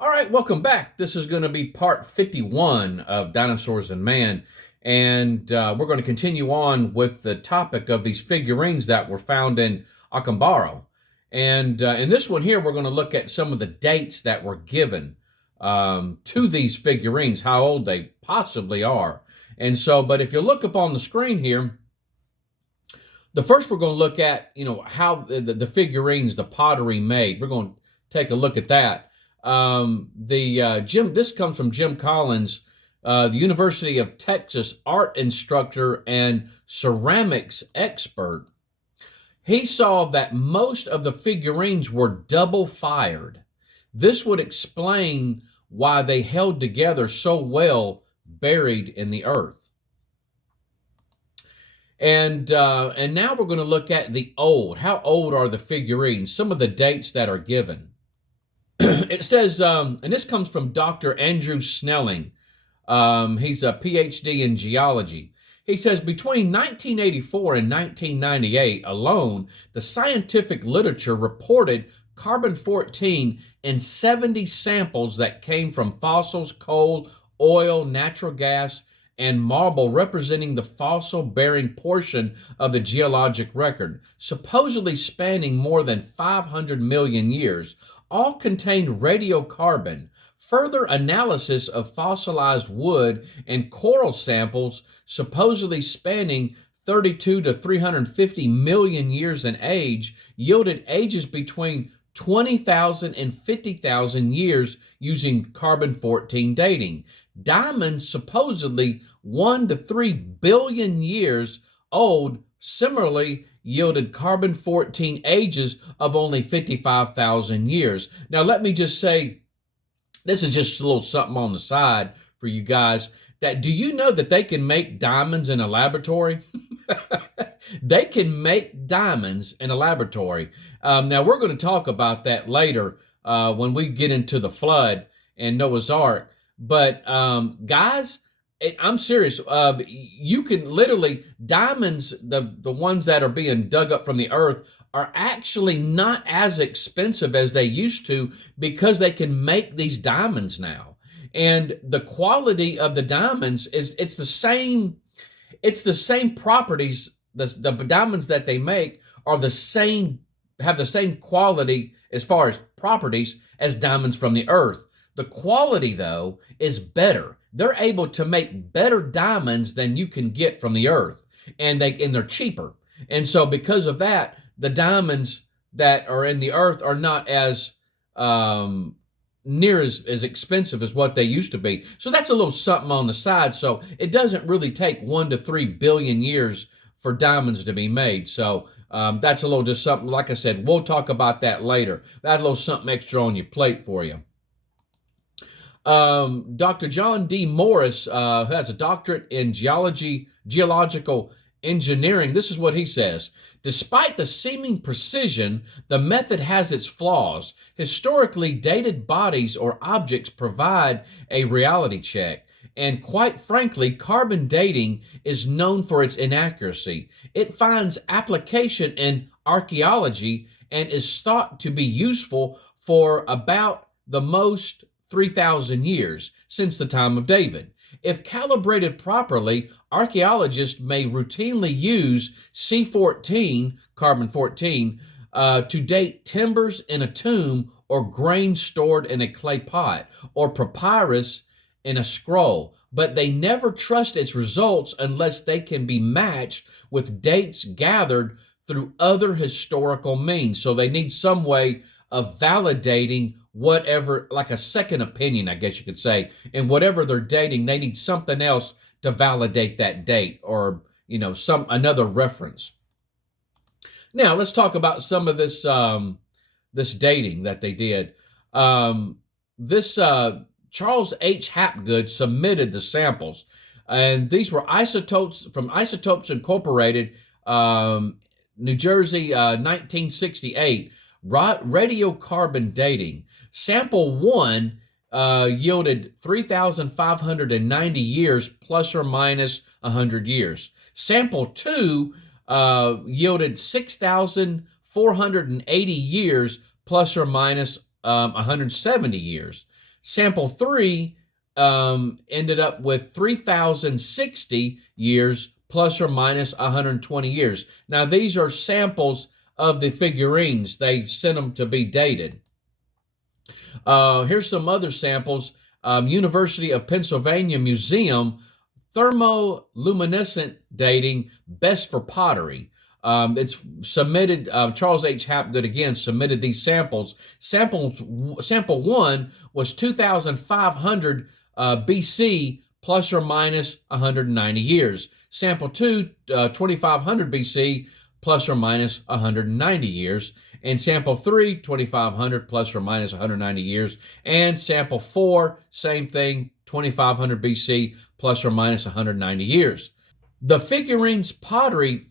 All right, welcome back. This is going to be part 51 of Dinosaurs and Man. And we're going to continue on with the topic of these figurines that were found in Acambaro. And in this one here, we're going to look at some of the dates that were given to these figurines, how old they possibly are. And so, but if you look up on the screen here, the first we're going to look at, how the figurines, the pottery made. We're going to take a look at that. This comes from Jim Collins, the University of Texas art instructor and ceramics expert. He saw that most of the figurines were double fired. This would explain why they held together so well buried in the earth. And now we're going to look at the old. How old are the figurines? Some of the dates that are given. It says, and this comes from Dr. Andrew Snelling. He's a PhD in geology. He says between 1984 and 1998 alone, the scientific literature reported carbon-14 in 70 samples that came from fossils, coal, oil, natural gas, and marble, representing the fossil-bearing portion of the geologic record, supposedly spanning more than 500 million years. All contained radiocarbon. Further analysis of fossilized wood and coral samples, supposedly spanning 32 to 350 million years in age, yielded ages between 20,000 and 50,000 years using carbon-14 dating. Diamonds, supposedly 1 to 3 billion years old, similarly yielded carbon-14 ages of only 55,000 years. Now, let me just say, this is just a little something on the side for you guys, that do you know that they can make diamonds in a laboratory? They can make diamonds in a laboratory. Now, we're going to talk about that later when we get into the flood and Noah's Ark. But guys, I'm serious. You can literally, diamonds, the ones that are being dug up from the earth, are actually not as expensive as they used to because they can make these diamonds now. And the quality of the diamonds it's the same properties. The diamonds that they make are have the same quality as far as properties as diamonds from the earth. The quality, though, is better. They're able to make better diamonds than you can get from the earth, and they're cheaper. And so because of that, the diamonds that are in the earth are not as near as expensive as what they used to be. So that's a little something on the side. So it doesn't really take 1 to 3 billion years for diamonds to be made. So that's a little just something, like I said, we'll talk about that later. That's a little something extra on your plate for you. Dr. John D. Morris, who has a doctorate in geological engineering, this is what he says. Despite the seeming precision, the method has its flaws. Historically dated bodies or objects provide a reality check. And quite frankly, carbon dating is known for its inaccuracy. It finds application in archaeology and is thought to be useful for about the most 3,000 years since the time of David. If calibrated properly, archaeologists may routinely use C14, carbon-14, to date timbers in a tomb or grain stored in a clay pot or papyrus in a scroll, but they never trust its results unless they can be matched with dates gathered through other historical means. So they need some way of validating whatever, like a second opinion, I guess you could say. And whatever they're dating, they need something else to validate that date, or another reference. Now let's talk about some of this this dating that they did. Charles H. Hapgood submitted the samples, and these were isotopes from Isotopes Incorporated, New Jersey, 1968. Radiocarbon dating. Sample 1 yielded 3,590 years plus or minus 100 years. Sample 2 yielded 6,480 years plus or minus 170 years. Sample 3 ended up with 3,060 years plus or minus 120 years. Now, these are samples of the figurines. They sent them to be dated. Here's some other samples. University of Pennsylvania Museum, thermoluminescent dating, best for pottery. It's submitted, Charles H. Hapgood again submitted these samples. Sample 1 was 2,500 BC plus or minus 190 years. Sample 2, 2,500 BC plus or minus 190 years. And sample 3, 2,500 plus or minus 190 years. And sample 4, same thing, 2,500 BC plus or minus 190 years. The figurines pottery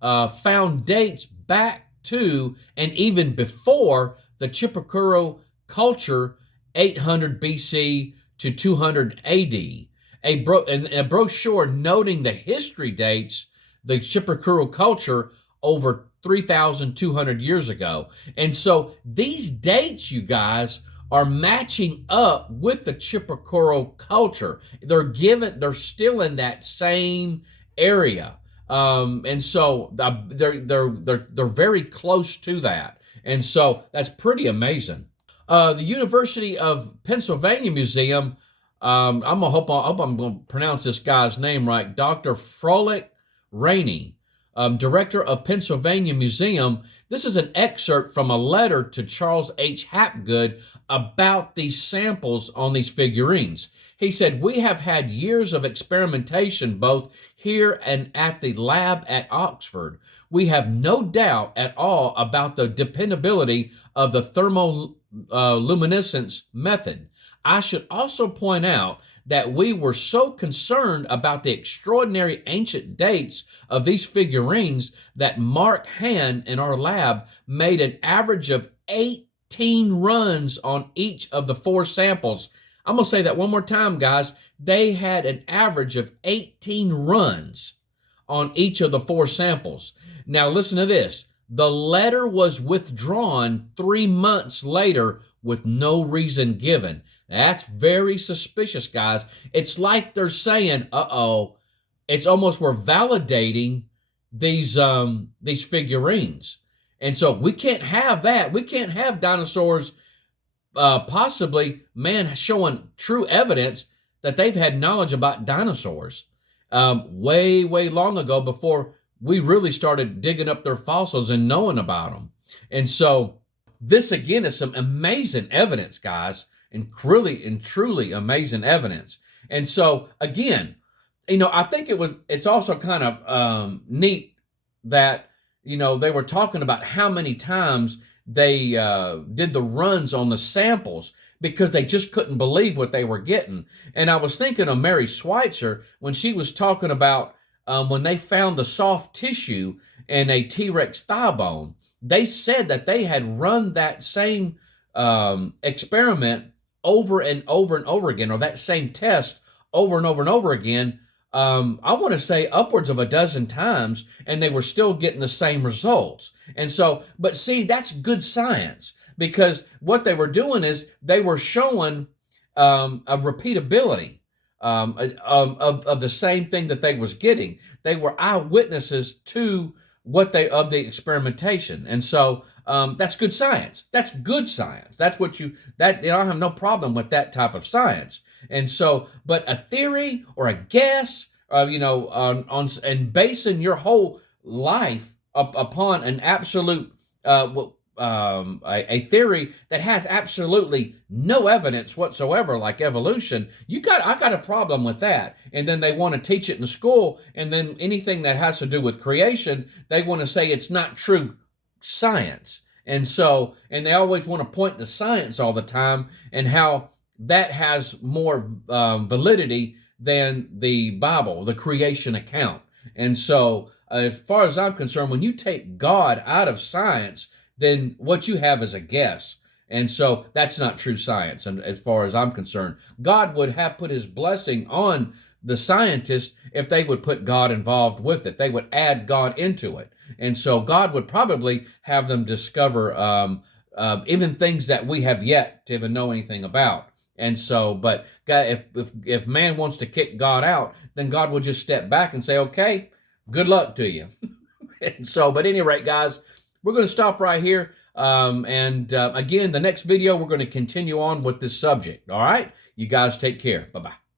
found dates back to and even before the Chippewa culture, 800 BC to 200 AD. A brochure noting the history dates the Chippewa culture over 3,200 years ago. And so these dates, you guys, are matching up with the Chippewa culture. They're still in that same area. And so they're very close to that. And so that's pretty amazing. The University of Pennsylvania Museum, I hope I'm going to pronounce this guy's name right, Dr. Frolic Rainey, director of Pennsylvania Museum. This is an excerpt from a letter to Charles H. Hapgood about these samples on these figurines. He said, "We have had years of experimentation both here and at the lab at Oxford. We have no doubt at all about the dependability of the thermoluminescence method. I should also point out that we were so concerned about the extraordinary ancient dates of these figurines that Mark Hand in our lab made an average of 18 runs on each of the 4 samples." I'm going to say that one more time, guys. They had an average of 18 runs on each of the 4 samples. Now, listen to this. The letter was withdrawn 3 months later with no reason given. That's very suspicious, guys. It's like they're saying, it's almost we're validating these figurines. And so we can't have that. We can't have dinosaurs possibly, man, showing true evidence that they've had knowledge about dinosaurs way, way long ago before we really started digging up their fossils and knowing about them. And so this, again, is some amazing evidence, guys, and really and truly amazing evidence. And so, again, I think it's also kind of neat that, they were talking about how many times they did the runs on the samples because they just couldn't believe what they were getting. And I was thinking of Mary Schweitzer when she was talking about when they found the soft tissue in a T-Rex thigh bone. They said that they had run that same experiment over and over and over again, or that same test over and over and over again. I want to say upwards of a dozen times, and they were still getting the same results. And so, but see, that's good science, because what they were doing is they were showing a repeatability of the same thing that they was getting. They were eyewitnesses to of the experimentation. And so that's good science. That's good science. That's I have no problem with that type of science. And so, but a theory or a guess, and basing your whole life upon an absolute, a theory that has absolutely no evidence whatsoever, like evolution, I got a problem with that. And then they want to teach it in school, and then anything that has to do with creation, they want to say it's not true science. And so, and they always want to point to science all the time and how that has more validity than the Bible, the creation account. And so, as far as I'm concerned, when you take God out of science, then what you have is a guess. And so that's not true science. And as far as I'm concerned, God would have put his blessing on the scientists if they would put God involved with it. They would add God into it. And so God would probably have them discover even things that we have yet to even know anything about. And so, but God, if man wants to kick God out, then God will just step back and say, okay, good luck to you. And so, but at any rate, guys, we're going to stop right here. Again, the next video, we're going to continue on with this subject. All right. You guys take care. Bye-bye.